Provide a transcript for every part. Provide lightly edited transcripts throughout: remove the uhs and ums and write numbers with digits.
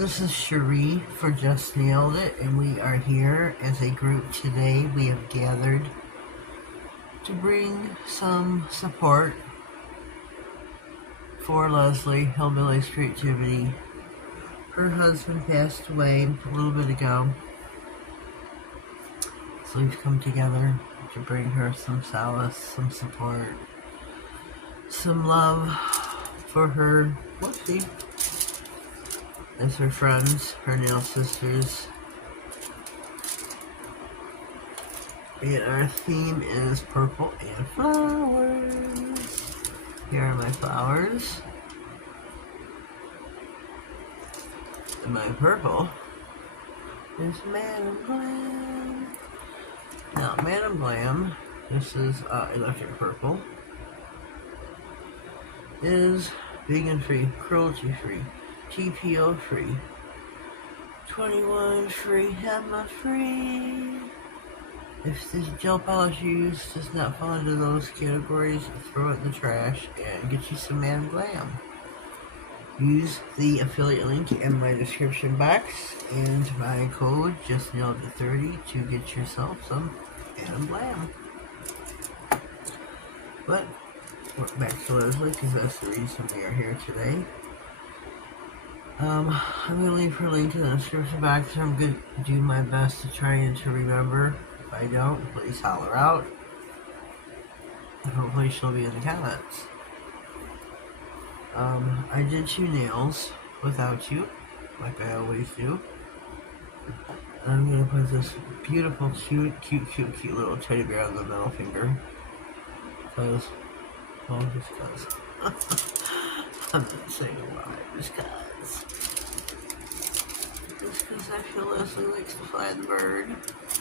this is Cherie for Just Nailed It, and we are here as a group today. We have gathered to bring some support for Lesley, Hillbillys Creativity. Her husband passed away a little bit ago, so we've come together to bring her some solace, some support, some love for her. Whoopsie. As her friends, her nail sisters. And our theme is purple and flowers. Here are my flowers. And my purple is Madam Glam. Now, Madam Glam, this is electric purple, is vegan-free, cruelty-free, TPO free, 21 free, HEMA free. If the gel polish you use does not fall into those categories, throw it in the trash and get you some Madam Glam. Use the affiliate link in my description box and my code JustNailedIt30 to get yourself some Madam Glam. But back to Lesley, because that's the reason we are here today. I'm going to leave her link in the description box. I'm going to do my best to try and to remember. If I don't, please holler out. And hopefully she'll be in the comments. I did your nails without you, like I always do. I'm going to put this beautiful, cute little teddy bear on the middle finger. Because, well, just because. I'm not saying why, just because. Just because I feel Lesley likes to fly the bird.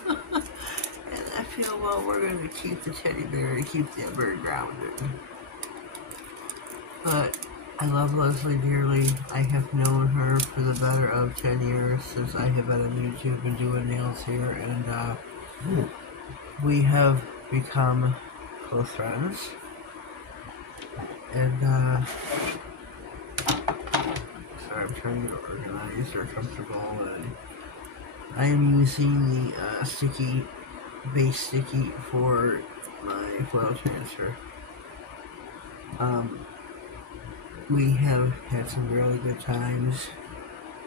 And I feel, well, we're going to keep the teddy bear and keep that bird grounded. But I love Lesley dearly. I have known her for the better of 10 years since I have been on YouTube and doing nails here. And we have become close friends. And, sorry, I'm trying to get organized or comfortable, and I am using the base sticky for my foil transfer. We have had some really good times.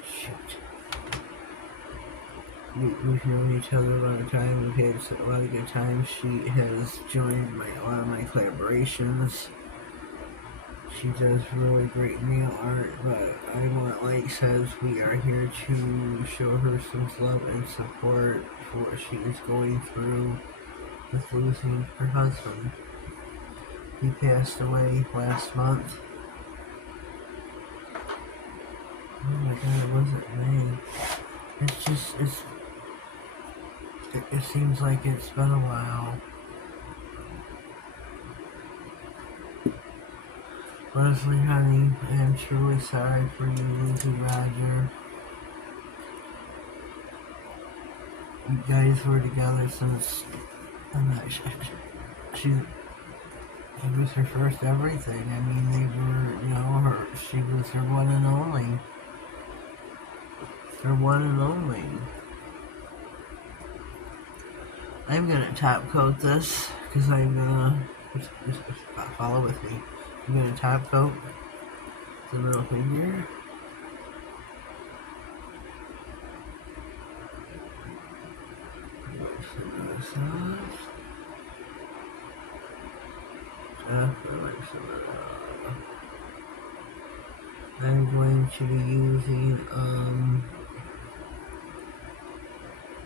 Shoot. We've known each other a lot of time. We've had a lot of good times. She has joined a lot of my collaborations. She does really great nail art, but like says, we are here to show her some love and support for what she is going through with losing her husband. He passed away last month. Oh my god, it wasn't May. It's just, it seems like it's been a while. Lesley, honey, I am truly sorry for you losing Roger. You guys were together since, I'm not sure, he was her first everything. I mean, they were, you know, she was her one and only. Her one and only. I'm gonna top coat this, because I'm gonna, just follow with me. I'm going to top coat the middle finger. I'm going to be using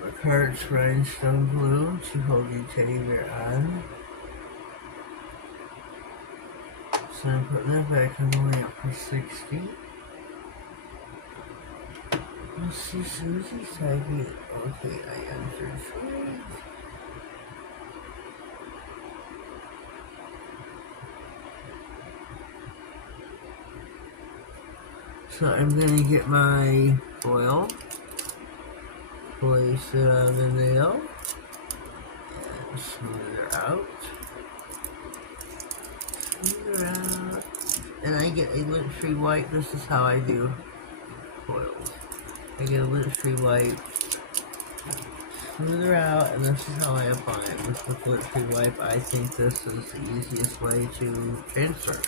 a Cart's Rhinestone Glue to hold the teddy bear on. So I'm putting that back on the lamp for 60. Let's see, Susie's typing. Okay, I answered sweet. So I'm going to get my foil, place it on the nail, and smooth her out. And I get a lint-free white. This is how I do foils. I get a lip-free wipe, smooth her out, and this is how I apply it. With the lip-free wipe, I think this is the easiest way to transfer.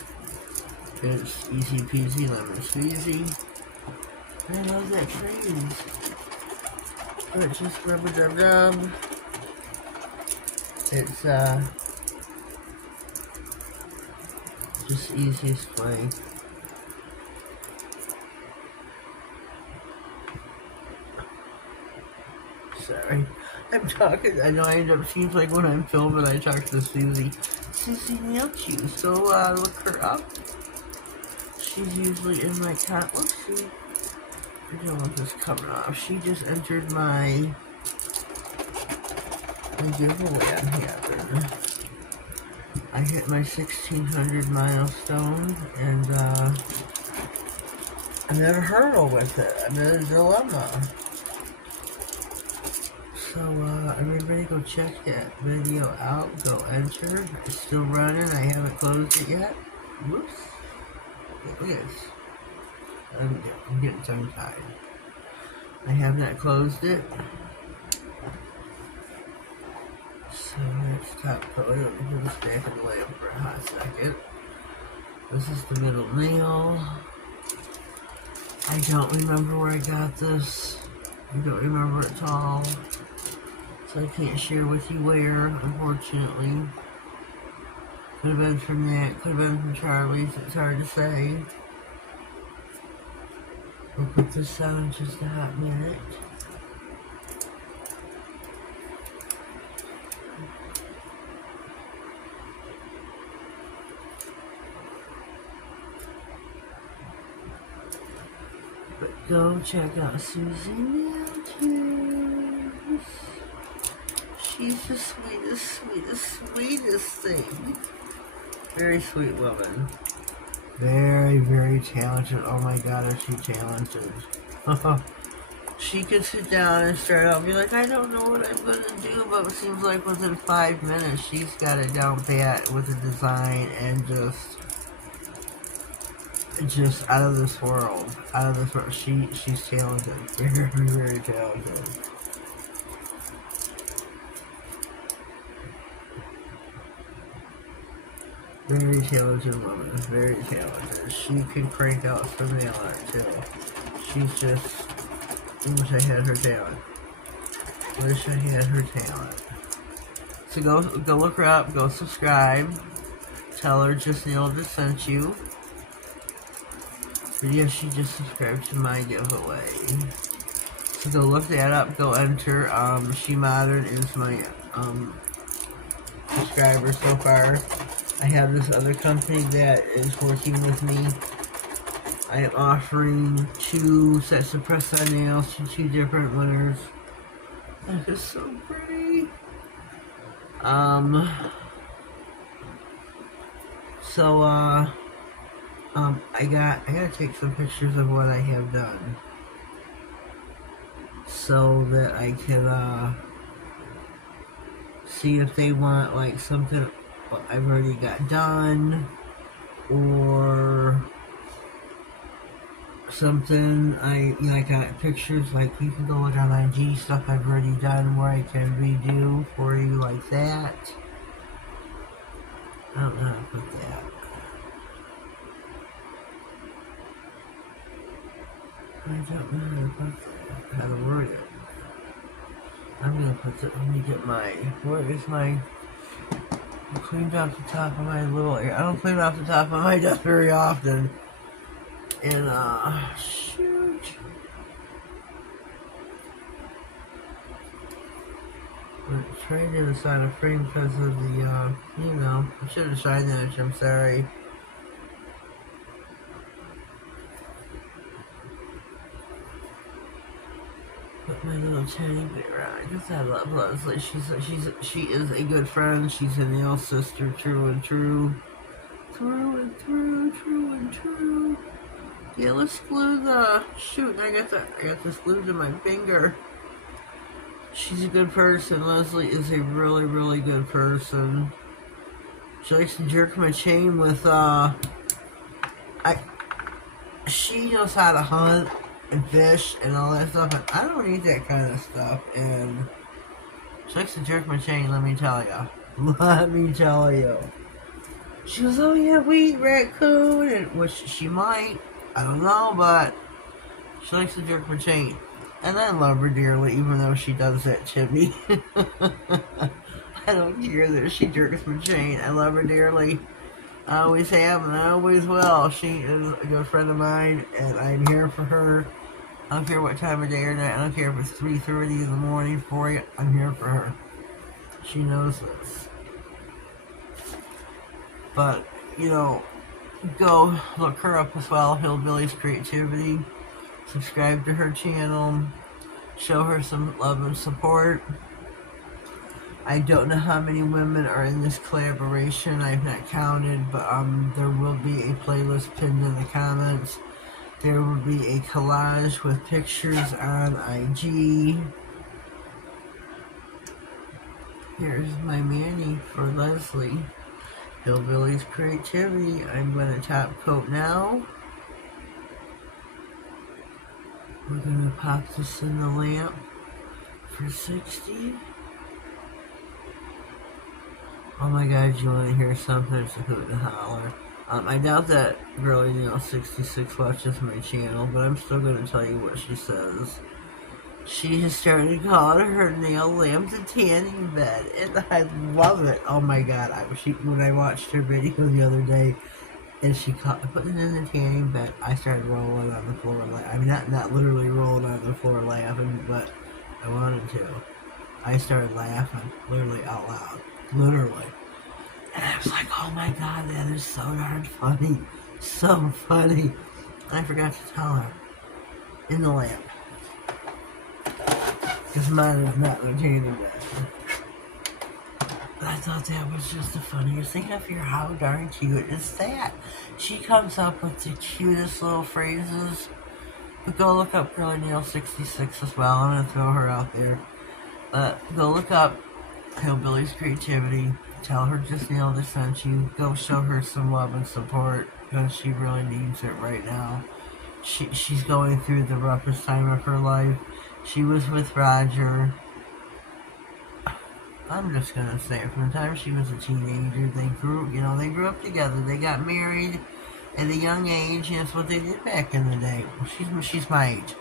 It's easy peasy, lemon squeezy. I love that phrase. But just rub a dub dub. It's just the easiest way. Sorry, I'm talking. I know I end up, seems like when I'm filming, I talk to Susie. Susie Neilchew, so look her up. She's usually in my cat. Let's see. I don't want this coming off. She just entered my giveaway I'm having. I hit my 1,600 milestone, and I'm at a hurdle with it. I'm in a dilemma. So, everybody go check that video out. Go enter. It's still running. I haven't closed it yet. Whoops. Look at this. I'm getting tongue-tied. I have not closed it. So, let's top coat it. Let me put this back in the lamp for a hot second. This is the middle nail. I don't remember where I got this. I don't remember it at all. So I can't share with you where, unfortunately. Could have been from that, could have been from Charlie's, it's hard to say. We'll put this on in just a hot minute. But go check out Susie Neilchew. She's the sweetest thing. Very sweet woman. Very, very talented. Oh my god, is she talented. She could sit down and start out and be like, I don't know what I'm going to do, but it seems like within 5 minutes she's got it down pat with the design and just out of this world. Out of this world. She's talented. Very, very talented. Very talented woman, very talented. She can crank out some nail art too. She's just, I wish I had her talent. Wish I had her talent. So go look her up, go subscribe. Tell her just Neil just sent you. But yeah, she just subscribed to my giveaway. So go look that up, go enter. She Modern is my subscriber so far. I have this other company that is working with me. I am offering 2 sets of press-on nails to 2 different winners. That is so pretty. I gotta take some pictures of what I have done so that I can see if they want like something I've already got done, or something I got pictures, like you can go look on IG stuff I've already done where I can redo for you like that. I don't know how to put that. I don't know how to put that, how to word it. I'm gonna put it, let me get my, where is my, I cleaned off the top of my little area. I don't clean off the top of my desk very often. And, shoot. I'm trying to decide a frame because of the, I should have shined that, I'm sorry. Put my little teddy bear on. Because I love Leslie. She is a good friend. She's a nail sister, true and true. True and true, true and true. Yeah, let's glue the, shoot, I got this glued to my finger. She's a good person. Leslie is a really, really good person. She likes to jerk my chain with, she knows how to hunt. and fish and all that stuff, and I don't eat that kind of stuff, and she likes to jerk my chain, let me tell ya. Let me tell you. She goes, oh yeah, we eat raccoon, and, which she might, I don't know, but she likes to jerk my chain. And I love her dearly, even though she does that to me. I don't care that she jerks my chain. I love her dearly. I always have and I always will. She is a good friend of mine, and I'm here for her. I don't care what time of day or night. I don't care if it's 3:30 in the morning, 4 I'm here for her. She knows this. But, you know, go look her up as well, Hillbillys Creativity. Subscribe to her channel. Show her some love and support. I don't know how many women are in this collaboration. I've not counted, but there will be a playlist pinned in the comments. There will be a collage with pictures on IG. Here's my Manny for Lesley. Hillbillys Creativity. I'm going to top coat now. We're going to pop this in the lamp for 60. Oh my god, you want to hear something? It's a hoot and a holler. I doubt that girlie Nail 66 watches my channel, but I'm still going to tell you what she says. She has started calling her nail lamp the tanning bed, and I love it. Oh my god, when I watched her video the other day, and she put it in the tanning bed, I started rolling on the floor. I mean, not literally rolling on the floor laughing, but I wanted to. I started laughing, literally out loud. Literally. And I was like, oh my god, that is so darn funny. So funny. And I forgot to tell her. In the lamp. Because mine is not in the tanning bed. But I thought that was just the funniest thing. I figure, how darn cute is that? She comes up with the cutest little phrases. But go look up Girlie Nail 66 as well. I'm going to throw her out there. Go look up Hillbillys Creativity. Tell her just Nail to sent you. Go show her some love and support, because she really needs it right now. She's going through the roughest time of her life. She was with Roger. I'm just gonna say it. From the time she was a teenager, they grew up together. They got married at a young age, and that's what they did back in the day. Well, she's my age.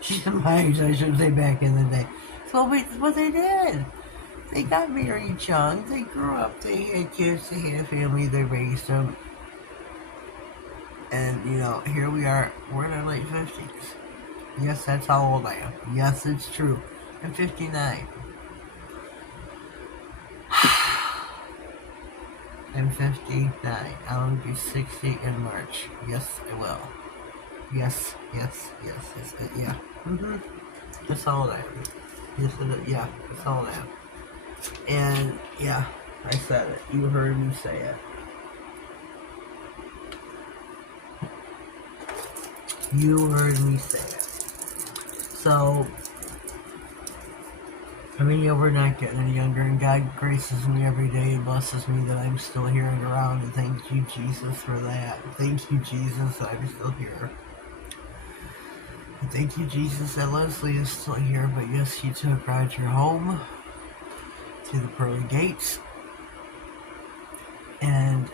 She's my age, I should say, back in the day. So what they did. They got married young, they grew up, they had kids, they had a family, they raised them. And, here we are, we're in our late 50s. Yes, that's how old I am. Yes, it's true. I'm 59. I'm 59. I'm going to be 60 in March. Yes, I will. Yes. Yeah. That's how old I am. Yes, yeah, that's how old I am. And, yeah, I said it. You heard me say it. You heard me say it. So, we're not getting any younger, and God graces me every day and blesses me that I'm still here and around, and thank you, Jesus, for that. Thank you, Jesus, that I'm still here. And thank you, Jesus, that Lesley is still here, but yes, you took Roger home to the pearly gates, and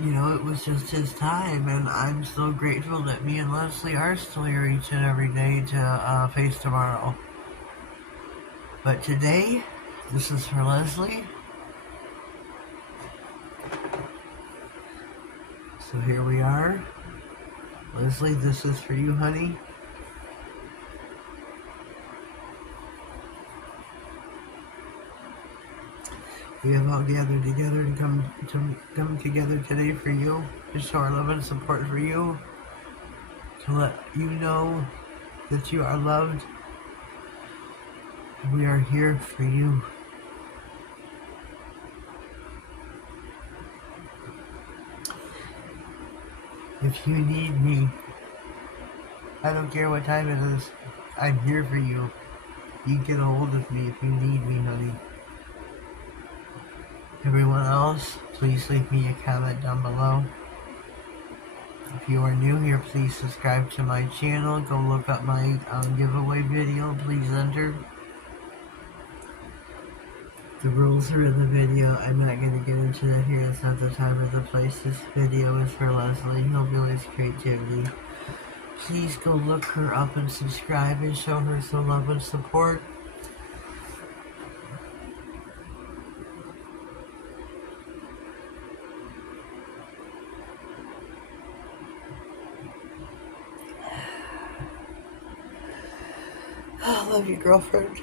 it was just his time, and I'm so grateful that me and Lesley are still here each and every day to face tomorrow. But today, this is for Lesley. So here we are. Lesley, this is for you, honey. We have all gathered together to come together today for you, to show our love and support for you, to let you know that you are loved. We are here for you. If you need me, I don't care what time it is, I'm here for you. You get a hold of me if you need me, honey. Everyone else, please leave me a comment down below. If you are new here, please subscribe to my channel. Go look up my giveaway video. Please enter. The rules are in the video. I'm not going to get into that here. It's not the time or the place. This video is for Leslie, Hillbillys Creativity. Please go look her up and subscribe and show her some love and support. I love you, girlfriend.